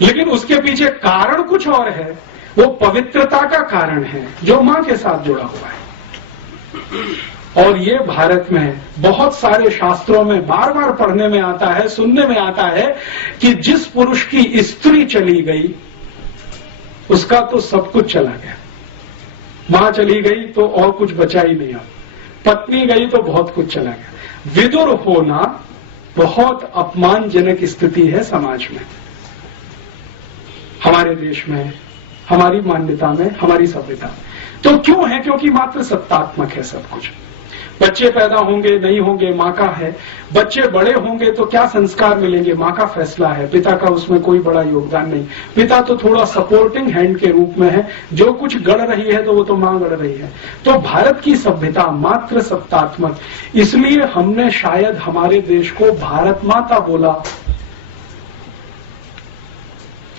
लेकिन उसके पीछे कारण कुछ और है। वो पवित्रता का कारण है जो मां के साथ जुड़ा हुआ है। और ये भारत में बहुत सारे शास्त्रों में बार बार पढ़ने में आता है, सुनने में आता है कि जिस पुरुष की स्त्री चली गई उसका तो सब कुछ चला गया। मां चली गई तो और कुछ बचा ही नहीं। पत्नी गई तो बहुत कुछ चला गया। विदुर होना बहुत अपमानजनक स्थिति है समाज में, हमारे देश में, हमारी मान्यता में, हमारी सभ्यता में। तो क्यों है? क्योंकि मात्र सत्तात्मक है सब कुछ। बच्चे पैदा होंगे नहीं होंगे मां का है, बच्चे बड़े होंगे तो क्या संस्कार मिलेंगे मां का फैसला है, पिता का उसमें कोई बड़ा योगदान नहीं। पिता तो थोड़ा सपोर्टिंग हैंड के रूप में है, जो कुछ गढ़ रही है तो वो तो मां गढ़ रही है। तो भारत की सभ्यता मात्र सत्तात्मक, इसलिए हमने शायद हमारे देश को भारत माता बोला।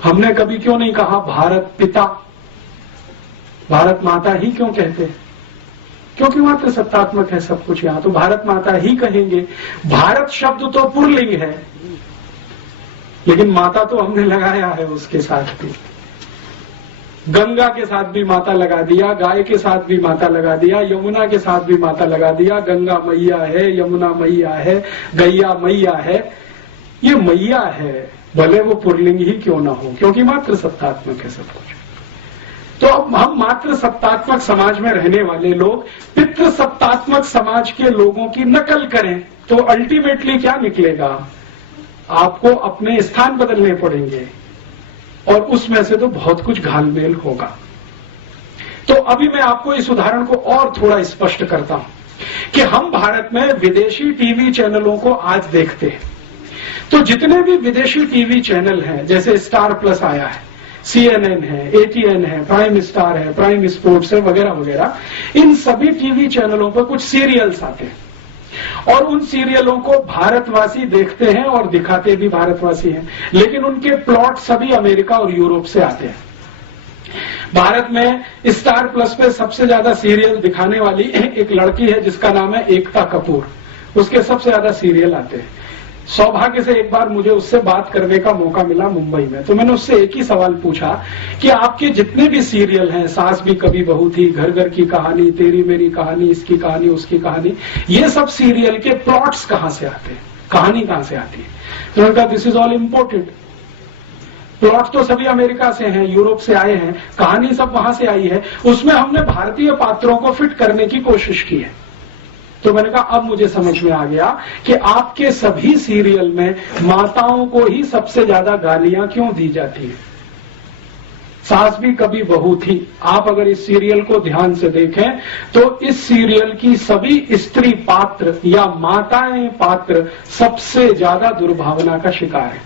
हमने कभी क्यों नहीं कहा भारत पिता, भारत माता ही क्यों कहते? क्योंकि मात्र सत्तात्मक है सब कुछ। यहां तो भारत माता ही कहेंगे। भारत शब्द तो पुल्लिंग है, लेकिन माता तो हमने लगाया है उसके साथ भी। गंगा के साथ भी माता लगा दिया, गाय के साथ भी माता लगा दिया, यमुना के साथ भी माता लगा दिया। गंगा मैया है, यमुना मैया है, गैया मैया है। ये मैया है, भले वो पुल्लिंग ही क्यों ना हो, क्योंकि मात्र सत्तात्मक है सब कुछ। तो अब हम मात्र सत्तात्मक समाज में रहने वाले लोग पितृ सत्तात्मक समाज के लोगों की नकल करें तो अल्टीमेटली क्या निकलेगा? आपको अपने स्थान बदलने पड़ेंगे और उसमें से तो बहुत कुछ घालमेल होगा। तो अभी मैं आपको इस उदाहरण को और थोड़ा स्पष्ट करता हूं कि हम भारत में विदेशी टीवी चैनलों को आज देखते हैं। तो जितने भी विदेशी टीवी चैनल हैं, जैसे स्टार प्लस आया है, CNN है, ATN है, प्राइम स्टार है, प्राइम स्पोर्ट्स है, वगैरह वगैरह, इन सभी टीवी चैनलों पर कुछ सीरियल्स आते हैं और उन सीरियलों को भारतवासी देखते हैं और दिखाते भी भारतवासी हैं, लेकिन उनके प्लॉट सभी अमेरिका और यूरोप से आते हैं। भारत में स्टार प्लस पे सबसे ज्यादा सीरियल दिखाने वाली एक लड़की है जिसका नाम है एकता कपूर। उसके सबसे ज्यादा सीरियल आते हैं। सौभाग्य से एक बार मुझे उससे बात करने का मौका मिला मुंबई में, तो मैंने उससे एक ही सवाल पूछा कि आपके जितने भी सीरियल हैं, सास भी कभी बहू थी, घर घर की कहानी, तेरी मेरी कहानी, इसकी कहानी, उसकी कहानी, ये सब सीरियल के प्लॉट्स कहां से आते हैं, कहानी कहां से आती है? तो उन्होंने कहा this is all imported. Plot तो सभी अमेरिका से हैं, यूरोप से आए हैं, कहानी सब वहां से आई है, उसमें हमने भारतीय पात्रों को फिट करने की कोशिश की है। तो मैंने कहा अब मुझे समझ में आ गया कि आपके सभी सीरियल में माताओं को ही सबसे ज्यादा गालियां क्यों दी जाती है। सास भी कभी बहू थी, आप अगर इस सीरियल को ध्यान से देखें तो इस सीरियल की सभी स्त्री पात्र या माताएं पात्र सबसे ज्यादा दुर्भावना का शिकार है।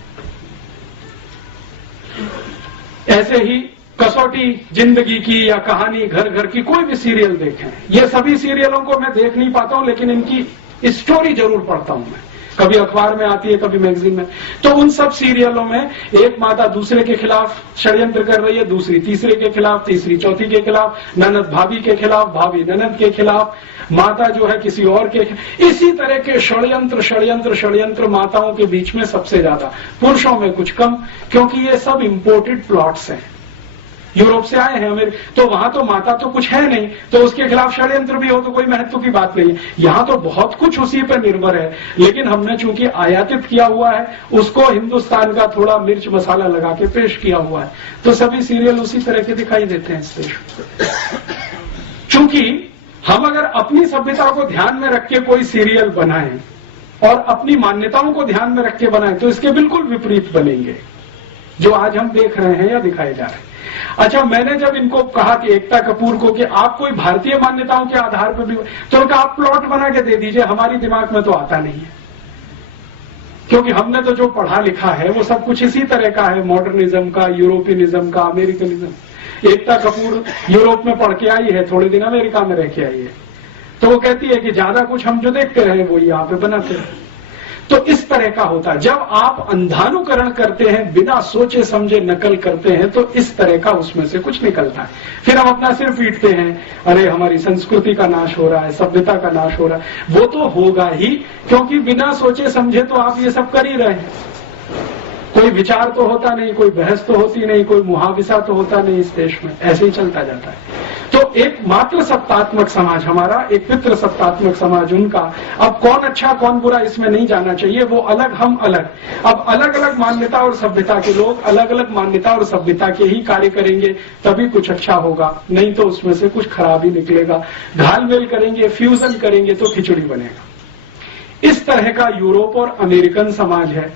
ऐसे ही कसौटी जिंदगी की या कहानी घर घर की, कोई भी सीरियल देखें, ये सभी सीरियलों को मैं देख नहीं पाता हूं, लेकिन इनकी स्टोरी जरूर पढ़ता हूं मैं। कभी अखबार में आती है, कभी मैगजीन में। तो उन सब सीरियलों में एक माता दूसरे के खिलाफ षड्यंत्र कर रही है, दूसरी तीसरे के खिलाफ, तीसरी चौथी के खिलाफ, ननद भाभी के खिलाफ, भाभी ननद के खिलाफ, माता जो है किसी और के। इसी तरह के षड्यंत्र षड्यंत्र षड्यंत्र माताओं के बीच में सबसे ज्यादा, पुरुषों में कुछ कम, क्योंकि ये सब इंपोर्टेड प्लॉट्स हैं, यूरोप से आए हैं अमेरिका। तो वहां तो माता तो कुछ है नहीं, तो उसके खिलाफ षड्यंत्र भी हो तो कोई महत्व की बात नहीं है। यहां तो बहुत कुछ उसी पर निर्भर है, लेकिन हमने चूंकि आयातित किया हुआ है, उसको हिंदुस्तान का थोड़ा मिर्च मसाला लगा के पेश किया हुआ है, तो सभी सीरियल उसी तरह के दिखाई देते हैं इस देश में। चूंकि हम अगर अपनी सभ्यता को ध्यान में रख के कोई सीरियल बनाएं और अपनी मान्यताओं को ध्यान में रख के बनाएं तो इसके बिल्कुल विपरीत बनेंगे जो आज हम देख रहे हैं या दिखाए जा रहे हैं। अच्छा, मैंने जब इनको कहा कि एकता कपूर को कि आप कोई भारतीय मान्यताओं के आधार पर भी, तो उनका आप प्लॉट बना के दे दीजिए, हमारी दिमाग में तो आता नहीं है, क्योंकि हमने तो जो पढ़ा लिखा है वो सब कुछ इसी तरह का है, मॉडर्निज्म का, यूरोपियनिज्म का, अमेरिकनिज्म। एकता कपूर यूरोप में पढ़ के आई है, थोड़े दिन अमेरिका में रह के आई है, तो वो कहती है कि ज्यादा कुछ हम जो देखते रहे वो यहाँ पे बनाते रहे। तो इस तरह का होता है। जब आप अंधानुकरण करते हैं, बिना सोचे समझे नकल करते हैं, तो इस तरह का उसमें से कुछ निकलता है। फिर हम अपना सिर पीटते हैं, अरे हमारी संस्कृति का नाश हो रहा है, सभ्यता का नाश हो रहा है। वो तो होगा ही, क्योंकि बिना सोचे समझे तो आप ये सब कर ही रहे हैं। कोई विचार तो होता नहीं, कोई बहस तो होती नहीं, कोई मुहाविसा तो होता नहीं इस देश में, ऐसे ही चलता जाता है। तो एक मात्र सत्तात्मक समाज हमारा, एक पितृ सत्तात्मक समाज उनका। अब कौन अच्छा कौन बुरा इसमें नहीं जाना चाहिए, वो अलग हम अलग। अब अलग अलग मान्यता और सभ्यता के लोग अलग अलग मान्यता और सभ्यता के ही कार्य करेंगे, तभी कुछ अच्छा होगा, नहीं तो उसमें से कुछ खराब ही निकलेगा। घालमेल करेंगे, फ्यूजन करेंगे तो खिचड़ी बनेगा। इस तरह का यूरोप और अमेरिकन समाज है।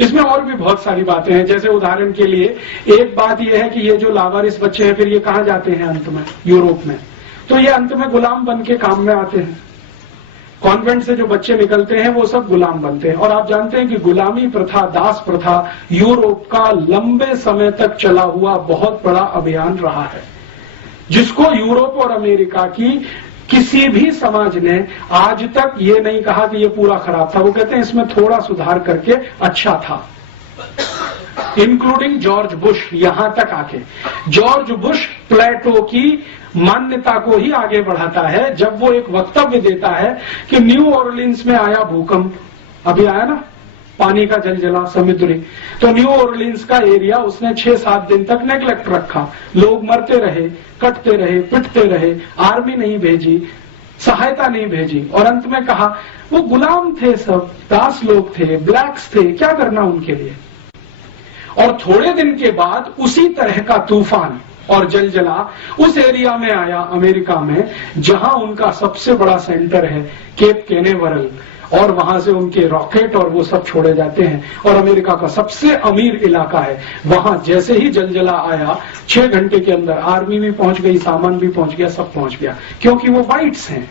इसमें और भी बहुत सारी बातें हैं, जैसे उदाहरण के लिए एक बात यह है कि ये जो लावारिस बच्चे हैं फिर ये कहां जाते हैं अंत में, यूरोप में। तो ये अंत में गुलाम बन के काम में आते हैं। कॉन्वेंट से जो बच्चे निकलते हैं वो सब गुलाम बनते हैं। और आप जानते हैं कि गुलामी प्रथा, दास प्रथा यूरोप का लंबे समय तक चला हुआ बहुत बड़ा अभियान रहा है, जिसको यूरोप और अमेरिका की किसी भी समाज ने आज तक ये नहीं कहा कि ये पूरा खराब था। वो कहते हैं इसमें थोड़ा सुधार करके अच्छा था, इंक्लूडिंग जॉर्ज बुश। यहां तक आके जॉर्ज बुश प्लेटो की मान्यता को ही आगे बढ़ाता है जब वो एक वक्तव्य देता है कि न्यू ऑरलिन्स में आया भूकंप, अभी आया ना, पानी का जलजला समुद्री, तो न्यू ऑरलिन्स का एरिया उसने 6-7 दिन तक नेग्लेक्ट रखा। लोग मरते रहे, कटते रहे, पिटते रहे, आर्मी नहीं भेजी, सहायता नहीं भेजी, और अंत में कहा वो गुलाम थे, सब दास लोग थे, ब्लैक्स थे, क्या करना उनके लिए। और थोड़े दिन के बाद उसी तरह का तूफान और जलजला उस एरिया में आया अमेरिका में, जहां उनका सबसे बड़ा सेंटर है केप कैनेवरल, और वहां से उनके रॉकेट और वो सब छोड़े जाते हैं, और अमेरिका का सबसे अमीर इलाका है। वहां जैसे ही जलजला आया 6 घंटे के अंदर आर्मी भी पहुंच गई, सामान भी पहुंच गया, सब पहुंच गया, क्योंकि वो व्हाइट्स हैं।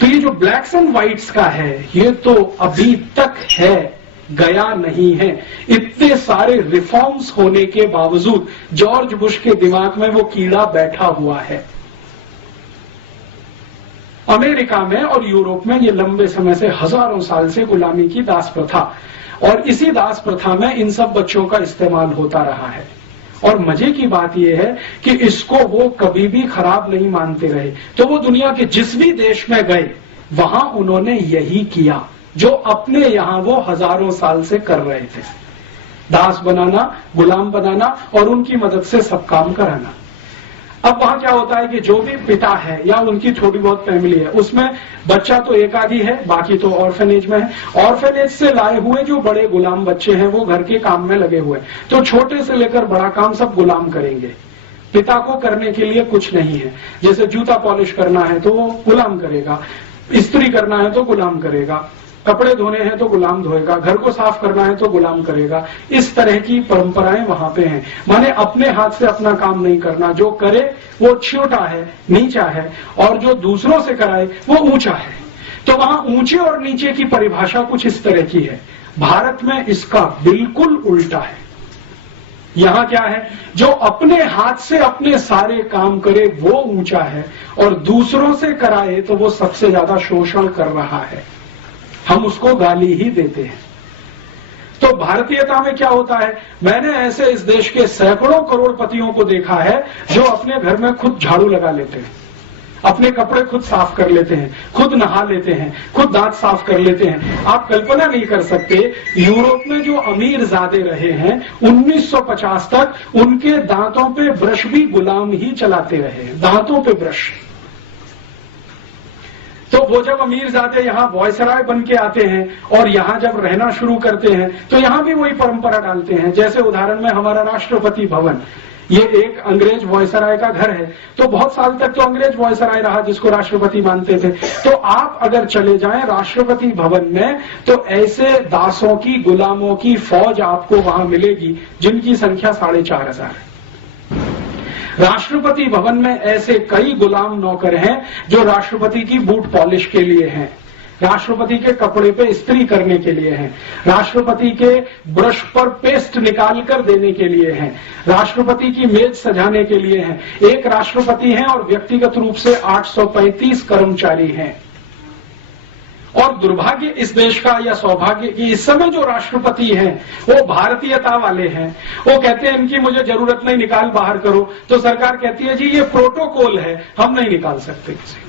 तो ये जो ब्लैक्स एंड व्हाइट्स का है, ये तो अभी तक है, गया नहीं है। इतने सारे रिफॉर्म्स होने के बावजूद जॉर्ज बुश के दिमाग में वो कीड़ा बैठा हुआ है। अमेरिका में और यूरोप में ये लंबे समय से, हजारों साल से गुलामी की दास प्रथा, और इसी दास प्रथा में इन सब बच्चों का इस्तेमाल होता रहा है। और मजे की बात यह है कि इसको वो कभी भी खराब नहीं मानते रहे। तो वो दुनिया के जिस भी देश में गए वहां उन्होंने यही किया जो अपने यहां वो हजारों साल से कर रहे थे, दास बनाना, गुलाम बनाना और उनकी मदद से सब काम कराना। अब वहां क्या होता है कि जो भी पिता है या उनकी थोड़ी बहुत फैमिली है, उसमें बच्चा तो एक आधी है, बाकी तो ऑर्फेनेज में है। ऑर्फेनेज से लाए हुए जो बड़े गुलाम बच्चे हैं वो घर के काम में लगे हुए, तो छोटे से लेकर बड़ा काम सब गुलाम करेंगे। पिता को करने के लिए कुछ नहीं है। जैसे जूता पॉलिश करना है तो वो गुलाम करेगा, इस्त्री करना है तो गुलाम करेगा, कपड़े धोने हैं तो गुलाम धोएगा, घर को साफ करना है तो गुलाम करेगा। इस तरह की परंपराएं वहां पे हैं। माने अपने हाथ से अपना काम नहीं करना, जो करे वो छोटा है, नीचा है, और जो दूसरों से कराए वो ऊंचा है। तो वहां ऊंचे और नीचे की परिभाषा कुछ इस तरह की है। भारत में इसका बिल्कुल उल्टा है। यहां क्या है, जो अपने हाथ से अपने सारे काम करे वो ऊंचा है, और दूसरों से कराए तो वो सबसे ज्यादा शोषण कर रहा है, हम उसको गाली ही देते हैं। तो भारतीयता में क्या होता है, मैंने ऐसे इस देश के सैकड़ों करोड़पतियों को देखा है जो अपने घर में खुद झाड़ू लगा लेते हैं, अपने कपड़े खुद साफ कर लेते हैं, खुद नहा लेते हैं, खुद दांत साफ कर लेते हैं। आप कल्पना नहीं कर सकते, यूरोप में जो अमीर ज़्यादा रहे हैं 1950 तक, उनके दांतों पे ब्रश भी गुलाम ही चलाते रहे, दांतों पे ब्रश। तो वो जब अमीरजादे यहाँ वॉयसराय बन के आते हैं और यहाँ जब रहना शुरू करते हैं तो यहाँ भी वही परंपरा डालते हैं। जैसे उदाहरण में हमारा राष्ट्रपति भवन, ये एक अंग्रेज वॉयसराय का घर है, तो बहुत साल तक तो अंग्रेज वॉयसराय रहा जिसको राष्ट्रपति मानते थे। तो आप अगर चले जाएं राष्ट्रपति भवन में तो ऐसे दासों की, गुलामों की फौज आपको वहां मिलेगी जिनकी संख्या 4,500 है। राष्ट्रपति भवन में ऐसे कई गुलाम नौकर हैं जो राष्ट्रपति की बूट पॉलिश के लिए हैं, राष्ट्रपति के कपड़े पे इस्त्री करने के लिए हैं, राष्ट्रपति के ब्रश पर पेस्ट निकाल कर देने के लिए हैं, राष्ट्रपति की मेज सजाने के लिए हैं। एक राष्ट्रपति हैं और व्यक्तिगत रूप से 835 कर्मचारी हैं। और दुर्भाग्य इस देश का या सौभाग्य कि इस समय जो राष्ट्रपति हैं वो भारतीयता वाले हैं। वो कहते हैं इनकी मुझे जरूरत नहीं, निकाल बाहर करो। तो सरकार कहती है जी ये प्रोटोकॉल है, हम नहीं निकाल सकते किसी को।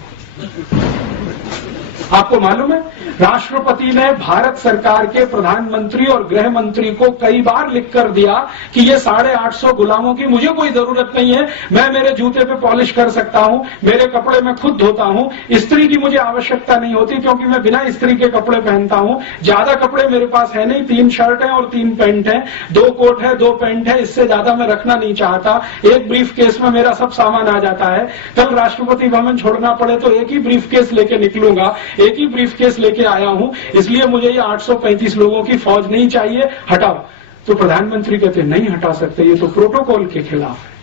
आपको मालूम है, राष्ट्रपति ने भारत सरकार के प्रधानमंत्री और गृह मंत्री को कई बार लिखकर दिया कि ये 850 गुलामों की मुझे कोई जरूरत नहीं है, मैं मेरे जूते पे पॉलिश कर सकता हूं, मेरे कपड़े मैं खुद धोता हूं, स्त्री की मुझे आवश्यकता नहीं होती क्योंकि मैं बिना स्त्री के कपड़े पहनता हूं, ज्यादा कपड़े मेरे पास है नहीं, 3 शर्ट है और 3 पैंट है, 2 कोट है, 2 पैंट है, इससे ज्यादा मैं रखना नहीं चाहता, एक ब्रीफ केस में मेरा सब सामान आ जाता है, कल राष्ट्रपति भवन छोड़ना पड़े तो एक ही ब्रीफ केस लेके निकलूंगा, एक ही ब्रीफ केस लेके आया हूं, इसलिए मुझे ये 835 लोगों की फौज नहीं चाहिए, हटाओ। तो प्रधानमंत्री कहते नहीं हटा सकते, ये तो प्रोटोकॉल के खिलाफ है,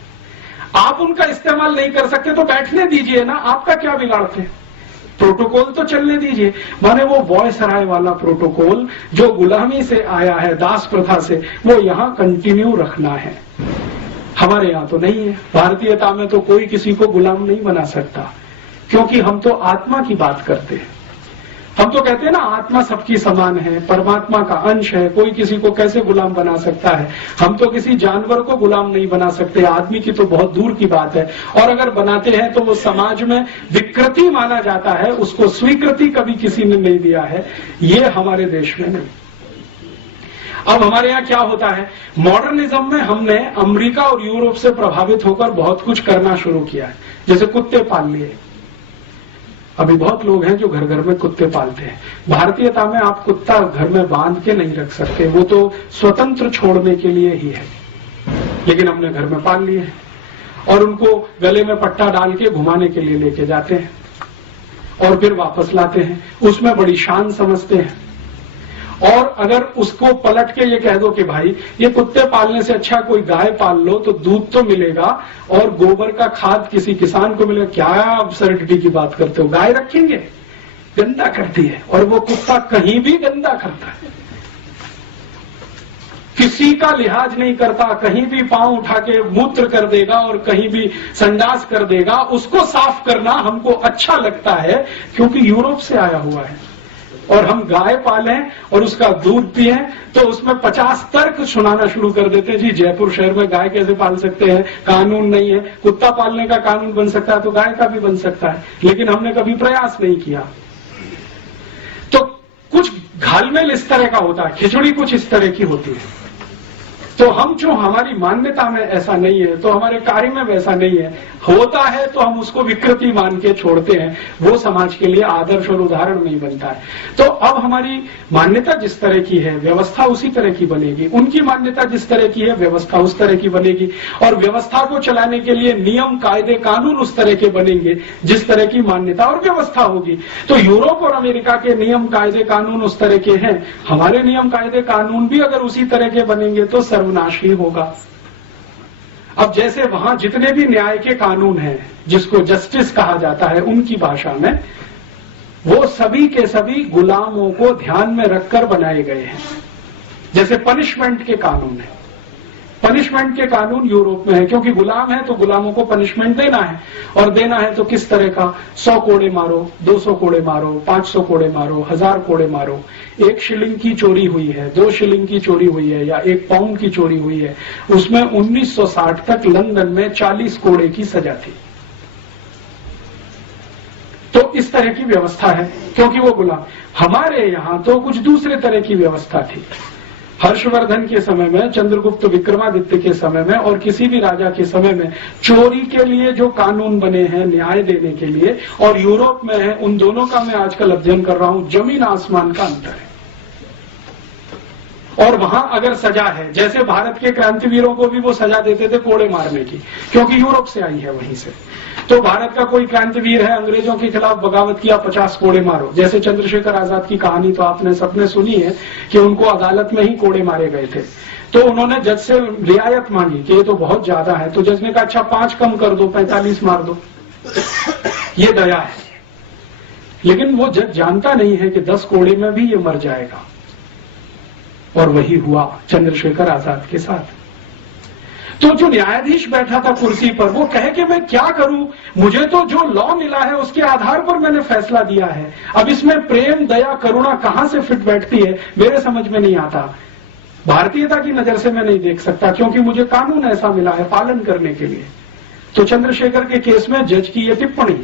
आप उनका इस्तेमाल नहीं कर सकते तो बैठने दीजिए ना, आपका क्या बिगाड़ते? प्रोटोकॉल तो चलने दीजिए। माने वो वॉयसराय वाला प्रोटोकॉल जो गुलामी से आया है, दास प्रथा से, वो यहां कंटिन्यू रखना है। हमारे यहां तो नहीं है। भारतीयता में तो कोई किसी को गुलाम नहीं बना सकता, क्योंकि हम तो आत्मा की बात करते हैं। हम तो कहते हैं ना, आत्मा सबकी समान है, परमात्मा का अंश है, कोई किसी को कैसे गुलाम बना सकता है। हम तो किसी जानवर को गुलाम नहीं बना सकते, आदमी की तो बहुत दूर की बात है, और अगर बनाते हैं तो वो समाज में विकृति माना जाता है, उसको स्वीकृति कभी किसी ने नहीं दिया है, ये हमारे देश में नहीं। अब हमारे यहाँ क्या होता है, मॉडर्निज्म में हमने अमेरिका और यूरोप से प्रभावित होकर बहुत कुछ करना शुरू किया है। जैसे कुत्ते पाल लिए, अभी बहुत लोग हैं जो घर घर में कुत्ते पालते हैं। भारतीयता में आप कुत्ता घर में बांध के नहीं रख सकते, वो तो स्वतंत्र छोड़ने के लिए ही है, लेकिन हमने घर में पाल लिए और उनको गले में पट्टा डाल के घुमाने के लिए लेके जाते हैं और फिर वापस लाते हैं, उसमें बड़ी शान समझते हैं। और अगर उसको पलट के ये कह दो कि भाई ये कुत्ते पालने से अच्छा कोई गाय पाल लो तो दूध तो मिलेगा और गोबर का खाद किसी किसान को मिलेगा, क्या अब्सर्डिटी की बात करते हो, गाय रखेंगे, गंदा करती है, और वो कुत्ता कहीं भी गंदा करता है, किसी का लिहाज नहीं करता, कहीं भी पांव उठा के मूत्र कर देगा और कहीं भी संडास कर देगा। उसको साफ करना हमको अच्छा लगता है क्योंकि यूरोप से आया हुआ है, और हम गाय पालें और उसका दूध पिए तो उसमें 50 तर्क सुनाना शुरू कर देते हैं। जी जयपुर शहर में गाय कैसे पाल सकते हैं, कानून नहीं है। कुत्ता पालने का कानून बन सकता है तो गाय का भी बन सकता है, लेकिन हमने कभी प्रयास नहीं किया। तो कुछ घालमेल इस तरह का होता है, खिचड़ी कुछ इस तरह की होती है। तो हम जो हमारी मान्यता में ऐसा नहीं है तो हमारे कार्य में वैसा नहीं है, होता है तो हम उसको विकृति मान के छोड़ते हैं, वो समाज के लिए आदर्श और उदाहरण नहीं बनता है। तो अब हमारी मान्यता जिस तरह की है व्यवस्था उसी तरह की बनेगी, उनकी मान्यता जिस तरह की है व्यवस्था उस तरह की बनेगी, और व्यवस्था को चलाने के लिए नियम कायदे कानून उस तरह के बनेंगे जिस तरह की मान्यता और व्यवस्था होगी। तो यूरोप और अमेरिका के नियम कायदे कानून उस तरह के हैं, हमारे नियम कायदे कानून भी अगर उसी तरह के बनेंगे तो सर्वनाश ही होगा। अब जैसे वहां जितने भी न्याय के कानून हैं जिसको जस्टिस कहा जाता है उनकी भाषा में, वो सभी के सभी गुलामों को ध्यान में रखकर बनाए गए हैं। जैसे पनिशमेंट के कानून है, पनिशमेंट के कानून यूरोप में है, क्योंकि गुलाम है तो गुलामों को पनिशमेंट देना है, और देना है तो किस तरह का, 100 कोड़े मारो, 200 कोड़े मारो, 500 कोड़े मारो, 1000 कोड़े मारो। 1 शिलिंग की चोरी हुई है, 2 शिलिंग की चोरी हुई है या 1 पाउंड की चोरी हुई है, उसमें 1960 तक लंदन में 40 कोड़े की सजा थी। तो इस तरह की व्यवस्था है क्योंकि वो गुलाम। हमारे यहां तो कुछ दूसरे तरह की व्यवस्था थी। हर्षवर्धन के समय में, चंद्रगुप्त विक्रमादित्य के समय में और किसी भी राजा के समय में चोरी के लिए जो कानून बने हैं न्याय देने के लिए, और यूरोप में है, उन दोनों का मैं आजकल अध्ययन कर रहा हूं, जमीन आसमान का अंतर है। और वहां अगर सजा है, जैसे भारत के क्रांतिवीरों को भी वो सजा देते थे कोड़े मारने की, क्योंकि यूरोप से आई है वहीं से। तो भारत का कोई क्रांतिवीर है, अंग्रेजों के खिलाफ बगावत किया, 50 कोड़े मारो। जैसे चंद्रशेखर आजाद की कहानी तो आपने सबने सुनी है कि उनको अदालत में ही कोड़े मारे गए थे। तो उन्होंने जज से रियायत मांगी कि ये तो बहुत ज्यादा है, तो जज ने कहा अच्छा 5 कम कर दो, 45 मार दो, ये दया है। लेकिन वो जज जानता नहीं है कि 10 कोड़े में भी ये मर जाएगा, और वही हुआ चंद्रशेखर आजाद के साथ। तो जो न्यायाधीश बैठा था कुर्सी पर, वो कहे कि मैं क्या करूं, मुझे तो जो लॉ मिला है उसके आधार पर मैंने फैसला दिया है, अब इसमें प्रेम दया करुणा कहां से फिट बैठती है मेरे समझ में नहीं आता। भारतीयता की नजर से मैं नहीं देख सकता क्योंकि मुझे कानून ऐसा मिला है पालन करने के लिए। तो चंद्रशेखर के केस में जज की यह टिप्पणी,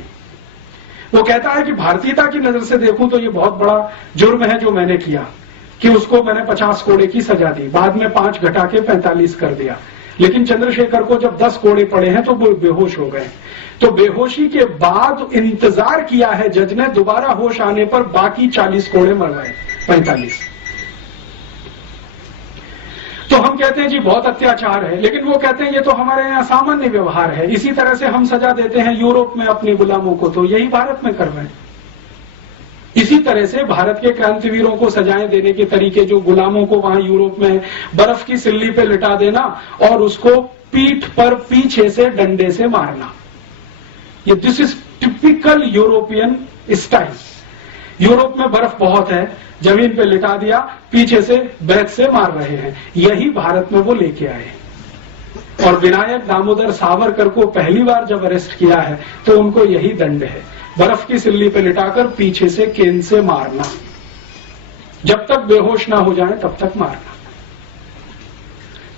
वो कहता है कि भारतीयता की नजर से देखूं तो ये बहुत बड़ा जुर्म है जो मैंने किया, कि उसको मैंने 50 कोड़े की सजा दी, बाद में 5 घटा के 45 कर दिया। लेकिन चंद्रशेखर को जब 10 कोड़े पड़े हैं तो वो बेहोश हो गए। तो बेहोशी के बाद इंतजार किया है जज ने, दोबारा होश आने पर बाकी 40 कोड़े मरवाए, 45। तो हम कहते हैं जी बहुत अत्याचार है, लेकिन वो कहते हैं ये तो हमारे यहाँ सामान्य व्यवहार है। इसी तरह से हम सजा देते हैं यूरोप में अपने गुलामों को, तो यही भारत में कर रहे हैं। इसी तरह से भारत के क्रांतिवीरों को सजाएं देने के तरीके, जो गुलामों को वहां यूरोप में बर्फ की सिल्ली पे लिटा देना और उसको पीठ पर पीछे से डंडे से मारना, ये this is typical European style. Europe में बर्फ बहुत है, जमीन पे लिटा दिया, पीछे से बैत से मार रहे हैं, यही भारत में वो लेके आए। और विनायक दामोदर सावरकर को पहली बार जब अरेस्ट किया है तो उनको यही दंड है, बर्फ की सिल्ली पे लिटाकर पीछे से केन से मारना, जब तक बेहोश ना हो जाए तब तक मारना।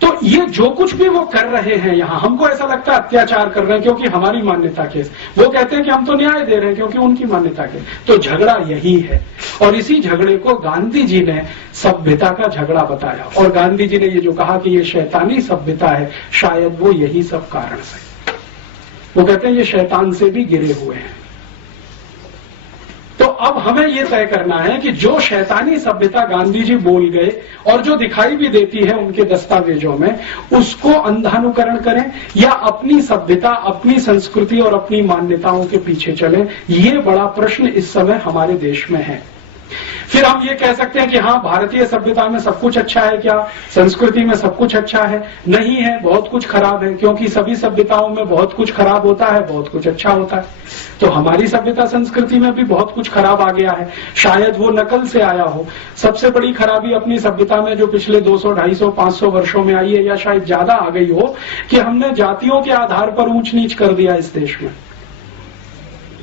तो ये जो कुछ भी वो कर रहे हैं यहां, हमको ऐसा लगता है अत्याचार कर रहे हैं क्योंकि हमारी मान्यता के, वो कहते हैं कि हम तो न्याय दे रहे हैं क्योंकि उनकी मान्यता के। तो झगड़ा यही है, और इसी झगड़े को गांधी जी ने सभ्यता का झगड़ा बताया। और गांधी जी ने ये जो कहा कि ये शैतानी सभ्यता है, शायद वो यही सब कारण से, वो कहते हैं ये शैतान से भी गिरे हुए हैं। तो अब हमें यह तय करना है कि जो शैतानी सभ्यता गांधी जी बोल गए और जो दिखाई भी देती है उनके दस्तावेजों में, उसको अंधानुकरण करें या अपनी सभ्यता, अपनी संस्कृति और अपनी मान्यताओं के पीछे चलें। ये बड़ा प्रश्न इस समय हमारे देश में है। फिर हम ये कह सकते हैं कि हाँ, भारतीय सभ्यता में सब कुछ अच्छा है क्या, संस्कृति में सब कुछ अच्छा है? नहीं है, बहुत कुछ खराब है, क्योंकि सभी सभ्यताओं में बहुत कुछ खराब होता है, बहुत कुछ अच्छा होता है। तो हमारी सभ्यता संस्कृति में भी बहुत कुछ खराब आ गया है, शायद वो नकल से आया हो। सबसे बड़ी खराबी अपनी सभ्यता में जो पिछले 200, 250, 500 वर्षों में आई है, या शायद ज्यादा आ गई हो, कि हमने जातियों के आधार पर ऊंच नीच कर दिया इस देश में।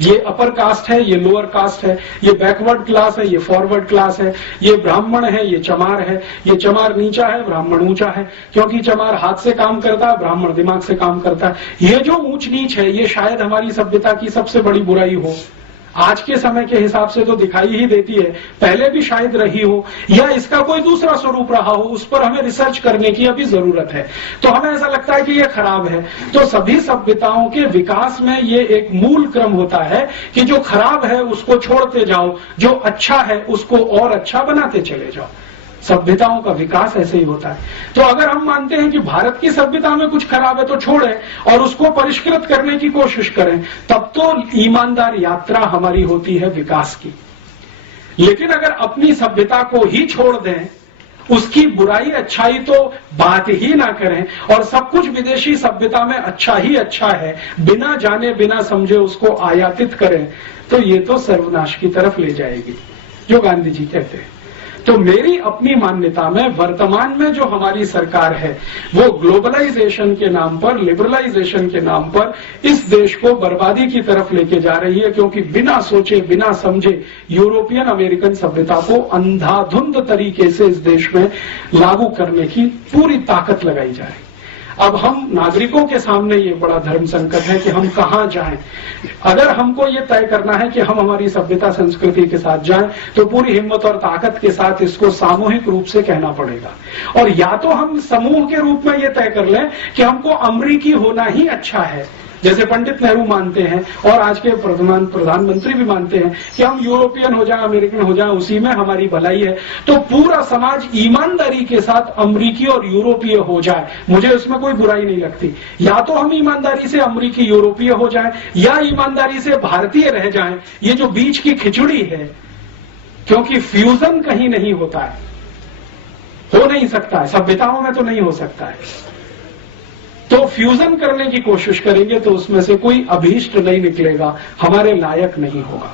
ये अपर कास्ट है, ये लोअर कास्ट है, ये बैकवर्ड क्लास है, ये फॉरवर्ड क्लास है, ये ब्राह्मण है, ये चमार है, ये चमार नीचा है, ब्राह्मण ऊंचा है, क्योंकि चमार हाथ से काम करता है, ब्राह्मण दिमाग से काम करता है। ये जो ऊंच नीच है, ये शायद हमारी सभ्यता की सबसे बड़ी बुराई हो। आज के समय के हिसाब से तो दिखाई ही देती है, पहले भी शायद रही हो, या इसका कोई दूसरा स्वरूप रहा हो, उस पर हमें रिसर्च करने की अभी जरूरत है। तो हमें ऐसा लगता है कि ये खराब है। तो सभी सभ्यताओं के विकास में ये एक मूल क्रम होता है कि जो खराब है उसको छोड़ते जाओ, जो अच्छा है उसको और अच्छा बनाते चले जाओ। सभ्यताओं का विकास ऐसे ही होता है। तो अगर हम मानते हैं कि भारत की सभ्यता में कुछ खराब है तो छोड़ें और उसको परिष्कृत करने की कोशिश करें, तब तो ईमानदार यात्रा हमारी होती है विकास की। लेकिन अगर अपनी सभ्यता को ही छोड़ दें, उसकी बुराई अच्छाई तो बात ही ना करें, और सब कुछ विदेशी सभ्यता में अच्छा ही अच्छा है, बिना जाने बिना समझे उसको आयातित करें, तो ये तो सर्वनाश की तरफ ले जाएगी, जो गांधी जी कहते हैं। तो मेरी अपनी मान्यता में वर्तमान में जो हमारी सरकार है, वो ग्लोबलाइजेशन के नाम पर, लिबरलाइजेशन के नाम पर इस देश को बर्बादी की तरफ लेके जा रही है, क्योंकि बिना सोचे बिना समझे यूरोपियन अमेरिकन सभ्यता को अंधाधुंध तरीके से इस देश में लागू करने की पूरी ताकत लगाई जा रही है। अब हम नागरिकों के सामने ये बड़ा धर्म संकट है कि हम कहां जाएं। अगर हमको ये तय करना है कि हम हमारी सभ्यता संस्कृति के साथ जाएं, तो पूरी हिम्मत और ताकत के साथ इसको सामूहिक रूप से कहना पड़ेगा। और या तो हम समूह के रूप में ये तय कर लें कि हमको अमरीकी होना ही अच्छा है, जैसे पंडित नेहरू मानते हैं और आज के प्रधानमंत्री भी मानते हैं कि हम यूरोपियन हो जाए, अमेरिकन हो जाए, उसी में हमारी भलाई है। तो पूरा समाज ईमानदारी के साथ अमरीकी और यूरोपीय हो जाए, मुझे उसमें कोई बुराई नहीं लगती। या तो हम ईमानदारी से अमरीकी यूरोपीय हो जाए, या ईमानदारी से भारतीय रह जाएं। ये जो बीच की खिचड़ी है, क्योंकि फ्यूजन कहीं नहीं होता है, हो नहीं सकता है, सभ्यताओं में तो नहीं हो सकता है। तो फ्यूजन करने की कोशिश करेंगे तो उसमें से कोई अभीष्ट नहीं निकलेगा, हमारे लायक नहीं होगा।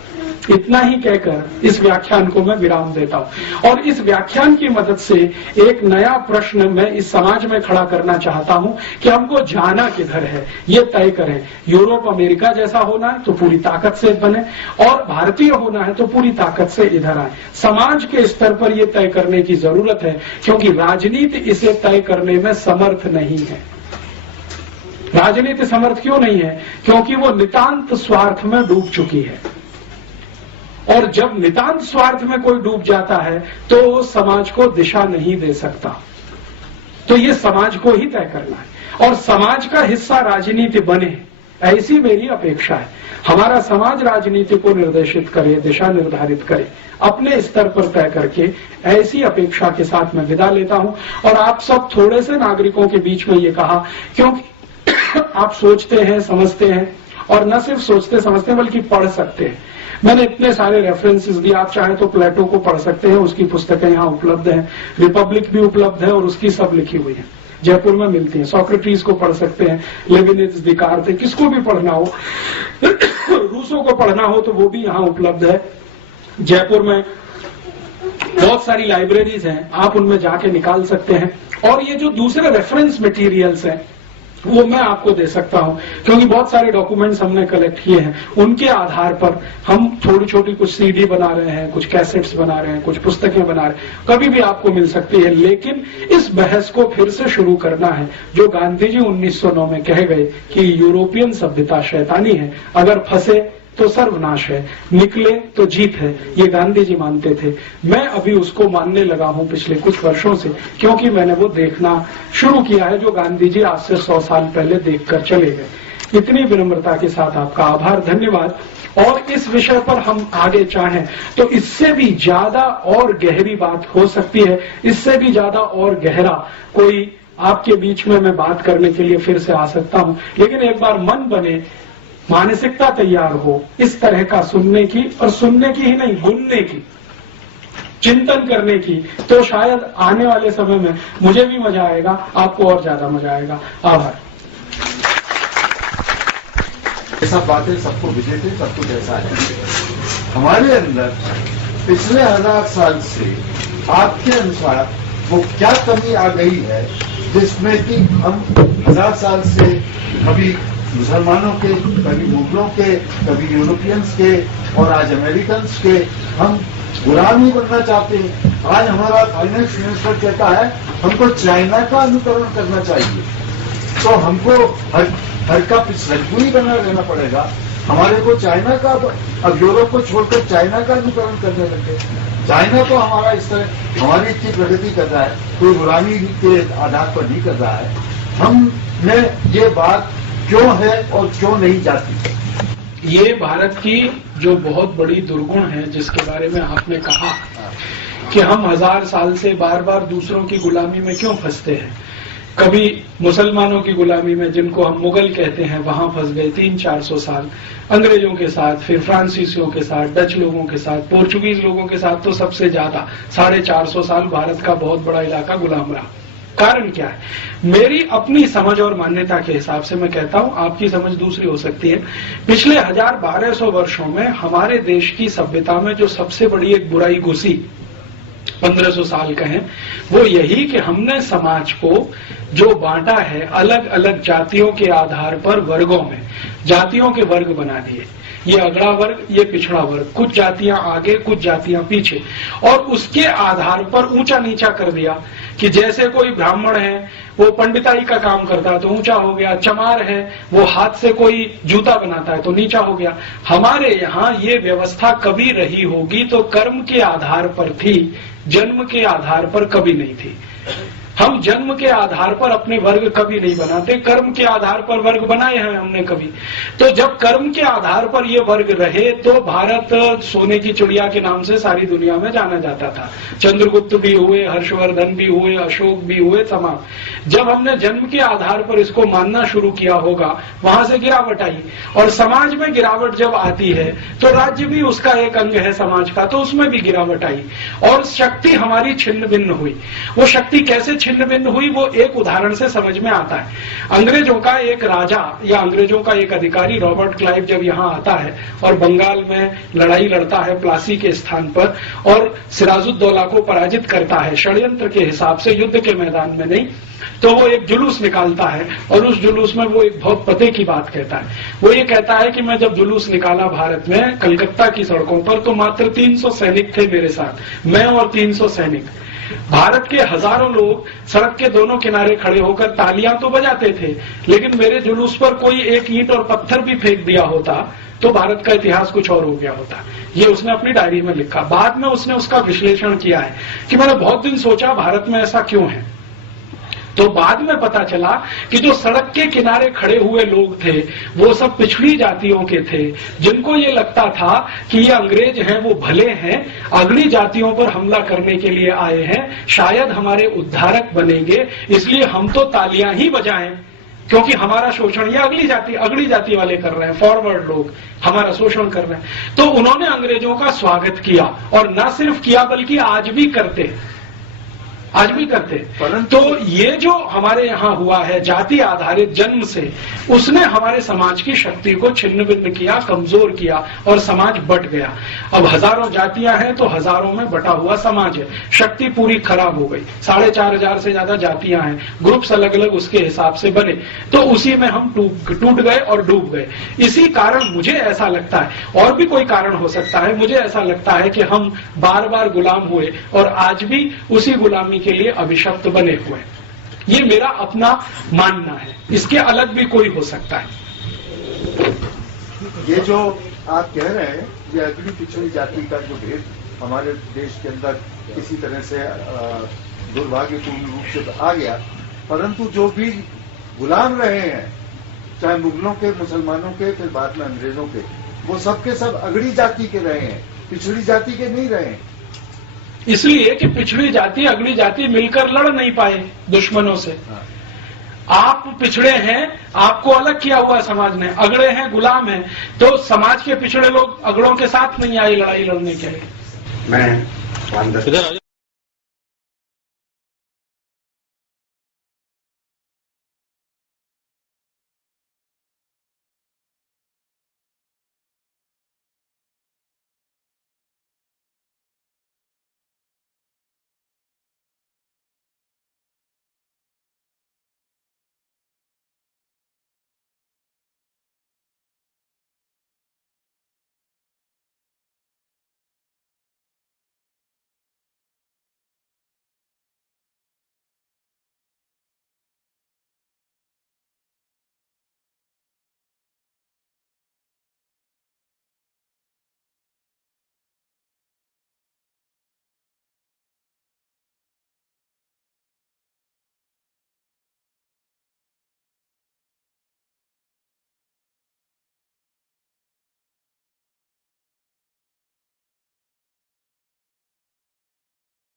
इतना ही कहकर इस व्याख्यान को मैं विराम देता हूं। और इस व्याख्यान की मदद से एक नया प्रश्न मैं इस समाज में खड़ा करना चाहता हूं कि हमको जाना किधर है, ये तय करें। यूरोप अमेरिका जैसा होना है तो पूरी ताकत से बने, और भारतीय होना है तो पूरी ताकत से इधर आए। समाज के स्तर पर यह तय करने की जरूरत है, क्योंकि राजनीति इसे तय करने में समर्थ नहीं है। राजनीति समर्थ क्यों नहीं है? क्योंकि वो नितांत स्वार्थ में डूब चुकी है। और जब नितांत स्वार्थ में कोई डूब जाता है तो वो समाज को दिशा नहीं दे सकता। तो ये समाज को ही तय करना है और समाज का हिस्सा राजनीति बने, ऐसी मेरी अपेक्षा है। हमारा समाज राजनीति को निर्देशित करे, दिशा निर्धारित करे, अपने स्तर पर तय करके, ऐसी अपेक्षा के साथ मैं विदा लेता हूं। और आप सब थोड़े से नागरिकों के बीच में ये कहा, क्योंकि आप सोचते हैं, समझते हैं, और न सिर्फ सोचते समझते हैं बल्कि पढ़ सकते हैं। मैंने इतने सारे रेफरेंसेस दिए, आप चाहे तो प्लेटो को पढ़ सकते हैं, उसकी पुस्तकें यहाँ उपलब्ध हैं, रिपब्लिक भी उपलब्ध है और उसकी सब लिखी हुई है, जयपुर में मिलती हैं। सोक्रेटिस को पढ़ सकते हैं, लेविनिट्स, दिकार्त, किसको भी पढ़ना हो, रूसो को पढ़ना हो तो वो भी यहाँ उपलब्ध है। जयपुर में बहुत सारी लाइब्रेरीज हैं, आप उनमें जाके निकाल सकते हैं। और ये जो दूसरे रेफरेंस मटेरियल्स हैं वो मैं आपको दे सकता हूं, क्योंकि बहुत सारे डॉक्यूमेंट्स हमने कलेक्ट किए हैं, उनके आधार पर हम थोड़ी छोटी कुछ सीडी बना रहे हैं, कुछ कैसेट्स बना रहे हैं, कुछ पुस्तकें बना रहे हैं, कभी भी आपको मिल सकती है। लेकिन इस बहस को फिर से शुरू करना है जो गांधी जी 1909 में कह गए कि यूरोपियन सभ्यता शैतानी है, अगर फंसे तो सर्वनाश है, निकले तो जीत है, ये गांधी जी मानते थे। मैं अभी उसको मानने लगा हूं पिछले कुछ वर्षों से, क्योंकि मैंने वो देखना शुरू किया है जो गांधी जी आज से 100 साल पहले देखकर चले गए। इतनी विनम्रता के साथ आपका आभार, धन्यवाद। और इस विषय पर हम आगे चाहें तो इससे भी ज्यादा और गहरी बात हो सकती है, इससे भी ज्यादा और गहरा कोई आपके बीच में मैं बात करने के लिए फिर से आ सकता हूं। लेकिन एक बार मन बने, मानसिकता तैयार हो इस तरह का सुनने की, और सुनने की ही नहीं, बुनने की, चिंतन करने की, तो शायद आने वाले समय में मुझे भी मजा आएगा, आपको और ज्यादा मजा आएगा। आभार। ये सब बातें सबको विदित है, सब कुछ ऐसा है। हमारे अंदर पिछले 1000 साल से आपके अनुसार वो क्या कमी आ गई है जिसमें कि हम 1000 साल से कभी मुसलमानों के, कभी मुगलों के, कभी यूरोपियंस के और आज अमेरिकन्स के हम गुलाम ही बनना चाहते हैं। आज हमारा फाइनेंस मिनिस्टर कहता है हमको चाइना का अनुकरण करना चाहिए, तो हमको हर का पिछलग्गू बना रहना पड़ेगा। हमारे को चाइना का, अब यूरोप को छोड़कर चाइना का अनुकरण करने लगे। चाइना तो हमारा इस तरह हमारी इतनी प्रगति कर रहा है, कोई गुलामी के आधार पर नहीं कर रहा है। हमने ये बात क्यों है और क्यों नहीं जाती, ये भारत की जो बहुत बड़ी दुर्गुण है जिसके बारे में आपने कहा कि हम 1000 साल से बार बार दूसरों की गुलामी में क्यों फंसते हैं। कभी मुसलमानों की गुलामी में, जिनको हम मुगल कहते हैं, वहां फंस गए 300-400 साल, अंग्रेजों के साथ, फिर फ्रांसीसियों के साथ, डच लोगों के साथ, पोर्चुगीज लोगों के साथ तो सबसे ज्यादा 450 साल भारत का बहुत बड़ा इलाका गुलाम रहा। कारण क्या है? मेरी अपनी समझ और मान्यता के हिसाब से मैं कहता हूं, आपकी समझ दूसरी हो सकती है। पिछले 1000-1200 वर्षों में हमारे देश की सभ्यता में जो सबसे बड़ी एक बुराई घुसी, 1500 साल कहें, वो यही कि हमने समाज को जो बांटा है अलग अलग जातियों के आधार पर वर्गों में, जातियों के वर्ग बना दिए। ये अगड़ा वर्ग, ये पिछड़ा वर्ग, कुछ जातियां आगे, कुछ जातियां पीछे, और उसके आधार पर ऊंचा नीचा कर दिया कि जैसे कोई ब्राह्मण है वो पंडिताई का काम करता है तो ऊंचा हो गया, चमार है वो हाथ से कोई जूता बनाता है तो नीचा हो गया। हमारे यहाँ ये व्यवस्था कभी रही होगी तो कर्म के आधार पर थी, जन्म के आधार पर कभी नहीं थी। हम जन्म के आधार पर अपने वर्ग कभी नहीं बनाते, कर्म के आधार पर वर्ग बनाए हैं हमने कभी। तो जब कर्म के आधार पर ये वर्ग रहे तो भारत सोने की चिड़िया के नाम से सारी दुनिया में जाना जाता था। चंद्रगुप्त भी हुए, हर्षवर्धन भी हुए, अशोक भी हुए, तमाम। जब हमने जन्म के आधार पर इसको मानना शुरू किया होगा, वहां से गिरावट आई, और समाज में गिरावट जब आती है तो राज्य भी उसका एक अंग है समाज का, तो उसमें भी गिरावट आई और शक्ति हमारी छिन्न भिन्न हुई। वो शक्ति कैसे छिन्न भिन्न हुई वो एक उदाहरण से समझ में आता है। अंग्रेजों का एक राजा या अंग्रेजों का एक अधिकारी रॉबर्ट क्लाइव जब यहाँ आता है और बंगाल में लड़ाई लड़ता है प्लासी के स्थान पर और सिराजुद्दौला को पराजित करता है षड्यंत्र के हिसाब से, युद्ध के मैदान में नहीं, तो वो एक जुलूस निकालता है और उस जुलूस में वो एक बहुत पते की बात कहता है। वो ये कहता है कि मैं जब जुलूस निकाला भारत में कलकत्ता की सड़कों पर तो मात्र 300 सैनिक थे मेरे साथ, मैं और 300 सैनिक। भारत के हजारों लोग सड़क के दोनों किनारे खड़े होकर तालियां तो बजाते थे, लेकिन मेरे जुलूस पर कोई एक ईंट और पत्थर भी फेंक दिया होता तो भारत का इतिहास कुछ और हो गया होता। ये उसने अपनी डायरी में लिखा। बाद में उसने उसका विश्लेषण किया है कि मैंने बहुत दिन सोचा भारत में ऐसा क्यों है। तो बाद में पता चला कि जो सड़क के किनारे खड़े हुए लोग थे वो सब पिछड़ी जातियों के थे, जिनको ये लगता था कि ये अंग्रेज हैं वो भले हैं, अगली जातियों पर हमला करने के लिए आए हैं, शायद हमारे उद्धारक बनेंगे, इसलिए हम तो तालियां ही बजाएं क्योंकि हमारा शोषण ये अगली जाति वाले कर रहे हैं, फॉरवर्ड लोग हमारा शोषण कर रहे हैं। तो उन्होंने अंग्रेजों का स्वागत किया, और न सिर्फ किया बल्कि आज भी करते। तो ये जो हमारे यहाँ हुआ है जाति आधारित जन्म से, उसने हमारे समाज की शक्ति को छिन्न भिन्न किया, कमजोर किया, और समाज बट गया। अब हजारों जातियां हैं तो हजारों में बटा हुआ समाज है, शक्ति पूरी खराब हो गई। 4,500 से ज्यादा जातियां हैं, ग्रुप्स अलग अलग उसके हिसाब से बने, तो उसी में हम टूट गए और डूब गए। इसी कारण मुझे ऐसा लगता है, और भी कोई कारण हो सकता है, मुझे ऐसा लगता है कि हम बार बार गुलाम हुए और आज भी उसी गुलामी के लिए अभिशप्त बने हुए। ये मेरा अपना मानना है, इसके अलग भी कोई हो सकता है। ये जो आप कह रहे हैं, ये अगली पिछड़ी जाति का जो भेद हमारे देश के अंदर किसी तरह से दुर्भाग्यपूर्ण रूप से आ गया, परंतु जो भी गुलाम रहे हैं, चाहे मुगलों के, मुसलमानों के, फिर बाद में अंग्रेजों के, वो सबके सब अगड़ी जाति के रहे हैं, पिछड़ी जाति के नहीं रहे हैं। इसलिए कि पिछड़ी जाति अगली जाति मिलकर लड़ नहीं पाए दुश्मनों से। आप पिछड़े हैं, आपको अलग किया हुआ समाज ने, अगड़े हैं, गुलाम हैं, तो समाज के पिछड़े लोग अगड़ों के साथ नहीं आए लड़ाई लड़ने के लिए। मैं